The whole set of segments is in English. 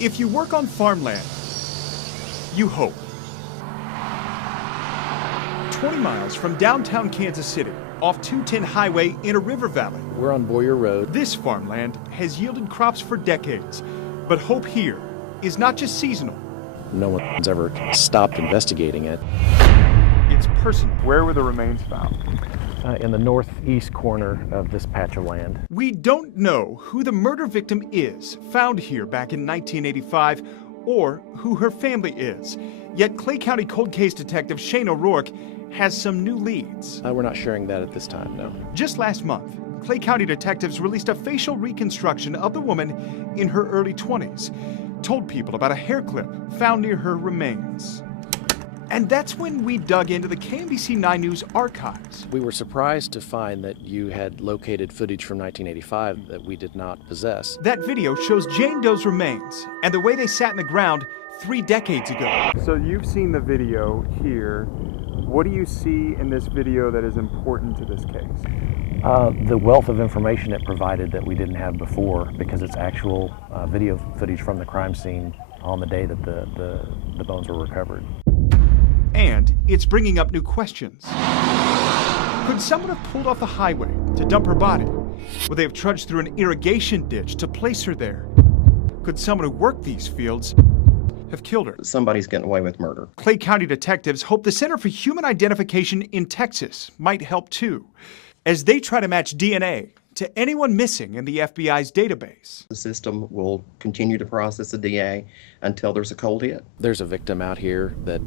If you work on farmland, you hope. 20 miles from downtown Kansas City, off 210 Highway in a river valley. We're on Boyer Road. This farmland has yielded crops for decades, but hope here is not just seasonal. No one's ever stopped investigating it. It's personal. Where were the remains found? In the northeast corner of this patch of land. We don't know who the murder victim is found here back in 1985 or who her family is. Yet Clay County cold case detective Shane O'Rourke has some new leads. We're not sharing that at this time, no. Just last month, Clay County detectives released a facial reconstruction of the woman in her early 20s, told people about a hair clip found near her remains. And that's when we dug into the KMBC 9 News archives. We were surprised to find that you had located footage from 1985 that we did not possess. That video shows Jane Doe's remains and the way they sat in the ground 3 decades ago. So you've seen the video here. What do you see in this video that is important to this case? The wealth of information it provided that we didn't have before, because it's actual video footage from the crime scene on the day that the bones were recovered. And it's bringing up new questions. Could someone have pulled off the highway to dump her body? Would they have trudged through an irrigation ditch to place her there? Could someone who worked these fields have killed her? Somebody's getting away with murder. Clay County detectives hope the Center for Human Identification in Texas might help too, as they try to match DNA to anyone missing in the FBI's database. The system will continue to process the DA until there's a cold hit. There's a victim out here that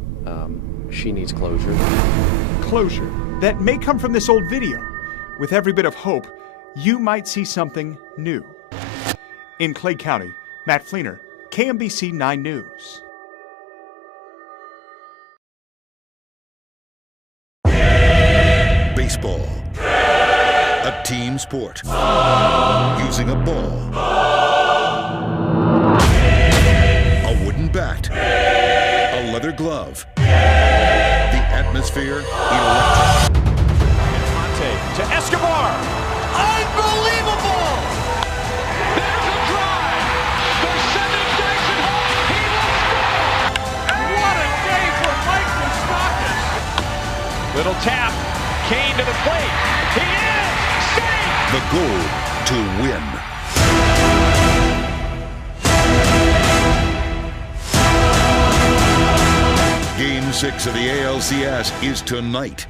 she needs closure. Closure that may come from this old video. With every bit of hope, you might see something new. In Clay County, Matt Fleener, KMBC 9 News. Baseball. A team sport. Using a ball. A wooden bat. A leather glove. The atmosphere electric. Monty to Escobar. Unbelievable! There's a drive. They're sending Dyson home. He will score. What a day for Mike Moustakas. Little tap. Kane to the plate. He is safe. The goal to win. Game 6 of the ALCS is tonight.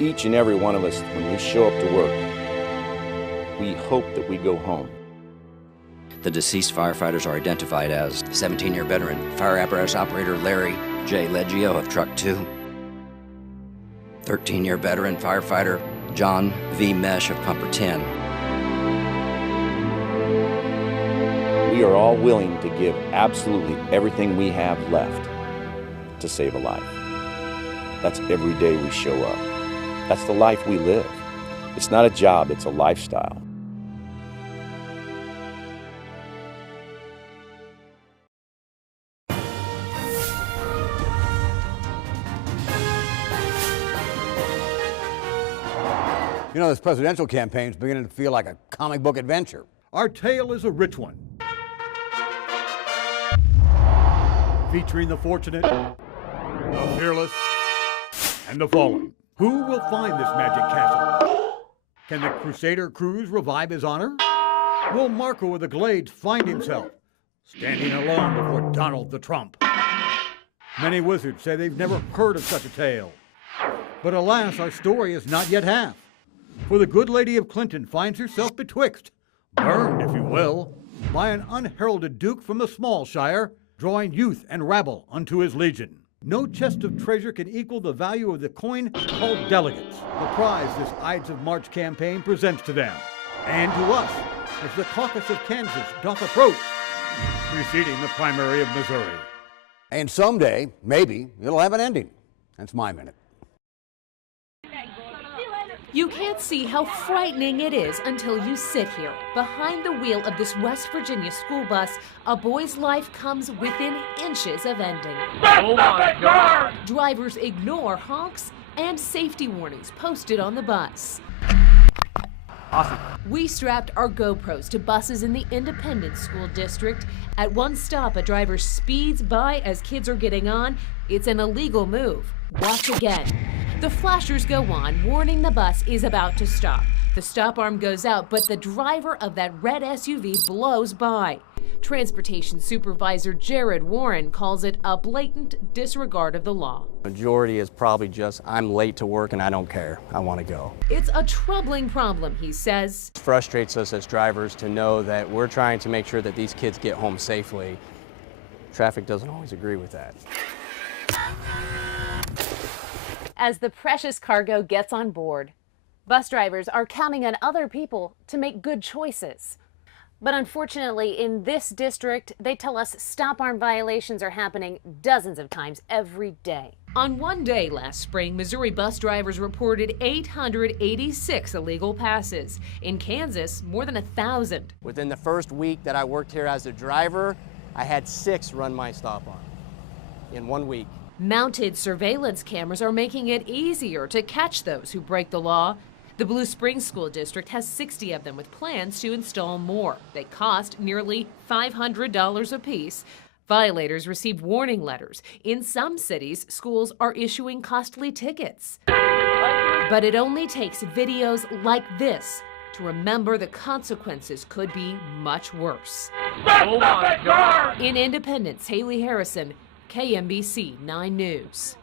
Each and every one of us, when we show up to work, we hope that we go home. The deceased firefighters are identified as 17-year veteran fire apparatus operator Larry J. Leggio of Truck 2, 13-year veteran firefighter John V. Mesh of Pumper 10. We are all willing to give absolutely everything we have left to save a life. That's every day we show up. That's the life we live. It's not a job, it's a lifestyle. You know, this presidential campaign is beginning to feel like a comic book adventure. Our tale is a rich one, featuring the fortunate, the fearless, and the fallen. Who will find this magic castle? Can the Crusader Cruz revive his honor? Will Marco of the Glades find himself standing alone before Donald the Trump? Many wizards say they've never heard of such a tale. But alas, our story is not yet half. For the good lady of Clinton finds herself betwixt, burned, if you will, by an unheralded duke from the small shire, drawing youth and rabble unto his legion. No chest of treasure can equal the value of the coin called delegates, the prize this Ides of March campaign presents to them, and to us, as the caucus of Kansas doth approach, preceding the primary of Missouri. And someday, maybe, it'll have an ending. That's my minute. You can't see how frightening it is until you sit here. Behind the wheel of this West Virginia school bus, a boy's life comes within inches of ending. Oh my God! Drivers ignore honks and safety warnings posted on the bus. Awesome. We strapped our GoPros to buses in the Independence School District. At one stop, a driver speeds by as kids are getting on. It's an illegal move. Watch again. The flashers go on, warning the bus is about to stop. The stop arm goes out, but the driver of that red SUV blows by. Transportation Supervisor Jared Warren calls it a blatant disregard of the law. Majority is probably just, I'm late to work and I don't care. I want to go. It's a troubling problem, he says. It frustrates us as drivers to know that we're trying to make sure that these kids get home safely. Traffic doesn't always agree with that. As the precious cargo gets on board, bus drivers are counting on other people to make good choices. But unfortunately, in this district, they tell us stop arm violations are happening dozens of times every day. On one day last spring, Missouri bus drivers reported 886 illegal passes. In Kansas, more than 1,000. Within the first week that I worked here as a driver, I had 6 run my stop arm in 1 week. Mounted surveillance cameras are making it easier to catch those who break the law. The Blue Springs School District has 60 of them with plans to install more. They cost nearly $500 apiece. Violators receive warning letters. In some cities, schools are issuing costly tickets. But it only takes videos like this to remember the consequences could be much worse. Oh my God! In Independence, Haley Harrison, KMBC 9 News.